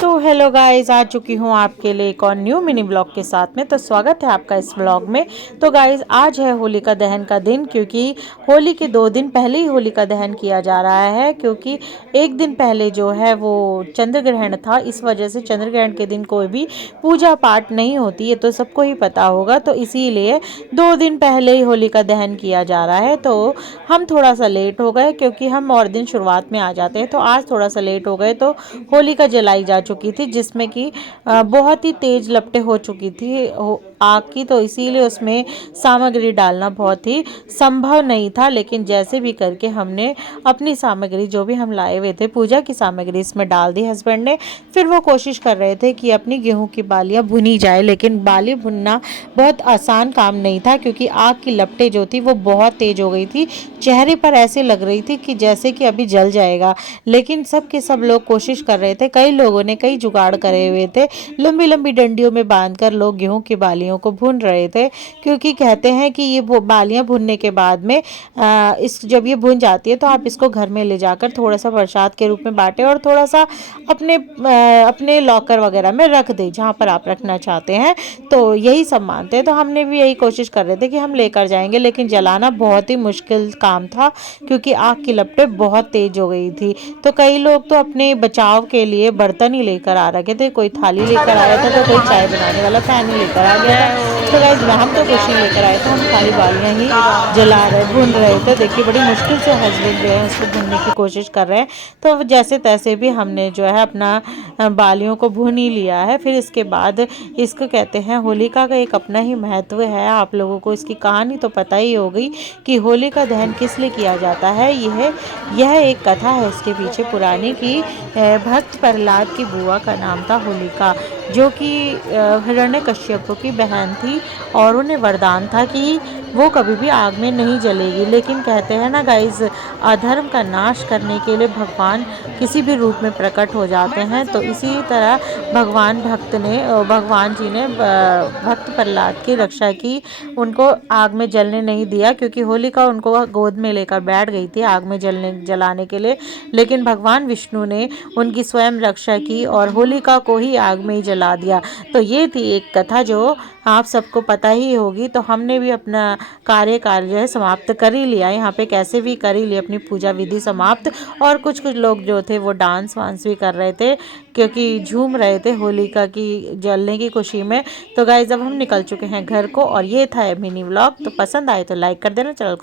तो hello guys, आ चुकी हूँ आपके लिए एक और न्यू मिनी ब्लॉग के साथ में। तो स्वागत है आपका इस ब्लॉग में। तो गाइस, आज है होलिका दहन का दिन, क्योंकि होली के 2 दिन पहले ही होलिका दहन किया जा रहा है। क्योंकि एक दिन पहले जो है वो चंद्र ग्रहण था, इस वजह से चंद्र ग्रहण के दिन कोई भी पूजा पाठ नहीं होती है, तो सबको ही पता होगा। तो इसीलिए 2 दिन पहले ही होलिका दहन किया जा रहा है। तो हम थोड़ा सा लेट हो गए, क्योंकि हम और दिन शुरुआत में आ जाते हैं। तो आज थोड़ा सा लेट हो गए, तो होलिका जलाई जा चुकी थी, जिसमें कि बहुत ही तेज लपटें हो चुकी थी आग की। तो इसीलिए उसमें सामग्री डालना बहुत ही संभव नहीं था। लेकिन जैसे भी करके हमने अपनी सामग्री, जो भी हम लाए हुए थे पूजा की सामग्री, इसमें डाल दी हस्बैंड ने। फिर वो कोशिश कर रहे थे कि अपनी गेहूं की बालियां भुनी जाए, लेकिन बाली भुनना बहुत आसान काम नहीं था, क्योंकि आग की लपटें जो थी वो बहुत तेज हो गई थी। चेहरे पर ऐसे लग रही थी कि जैसे कि अभी जल जाएगा। लेकिन सब के सब लोग कोशिश कर रहे थे। कई लोगों ने कई जुगाड़ करे हुए थे। लंबी लंबी डंडियों में बांधकर लोग गेहूं की बालियों को भून रहे थे, क्योंकि कहते हैं कि ये बालियां भुनने के बाद में इस जब ये भुन जाती है तो आप इसको घर में ले जाकर थोड़ा सा प्रसाद के रूप में बांटें, और थोड़ा सा अपने लॉकर वगैरह में रख दें, जहाँ पर आप रखना चाहते हैं। तो यही सब मानते हैं। तो हमने भी यही कोशिश कर रहे थे कि हम लेकर जाएंगे, लेकिन जलाना बहुत ही मुश्किल काम था, क्योंकि आग की लपटें बहुत तेज हो गई थी। तो कई लोग तो अपने बचाव के लिए बर्तन ही लेकर आ रखे थे। कोई थाली लेकर आया था, तो कोई चाय बनाने वाला पैन ही लेकर आ गया था। तो गाइस, हम तो कुछ नहीं लेकर आए थे, हम खाली बालियां ही भून रहे थे। देखिए, बड़ी मुश्किल से हस्बैंड जो है उसको भूनने की कोशिश कर रहे हैं। तो जैसे तैसे भी हमने जो है अपना बालियों को भून ही लिया है। फिर इसके बाद इसको कहते हैं, होलिका का एक अपना ही महत्व है। आप लोगों को इसकी कहानी तो पता ही होगी कि होलिका दहन किस लिए किया जाता है। यह एक कथा है इसके पीछे पुरानी, की भक्त प्रहलाद की बुआ का नाम था होलिका, जो कि हिरण्यकश्यप की बहन थी, और उन्हें वरदान था कि वो कभी भी आग में नहीं जलेगी। लेकिन कहते हैं ना गाइस, अधर्म का नाश करने के लिए भगवान किसी भी रूप में प्रकट हो जाते हैं। तो इसी तरह भगवान जी ने भक्त प्रहलाद की रक्षा की, उनको आग में जलने नहीं दिया, क्योंकि होलिका उनको गोद में लेकर बैठ गई थी आग में जलाने के लिए। लेकिन भगवान विष्णु ने उनकी स्वयं रक्षा की और होलिका को ही आग में ही जला दिया। तो ये थी एक कथा जो आप सबको पता ही होगी। तो हमने भी अपना कार्य जो है समाप्त कर ही लिया, यहाँ पे कैसे भी कर ही लिया अपनी पूजा विधि समाप्त। और कुछ लोग जो थे वो डांस वांस भी कर रहे थे, क्योंकि झूम रहे थे होलिका की जलने की खुशी में। तो गाइस, अब हम निकल चुके हैं घर को, और ये था मिनी व्लॉग। तो पसंद आए तो लाइक कर देना, चैनल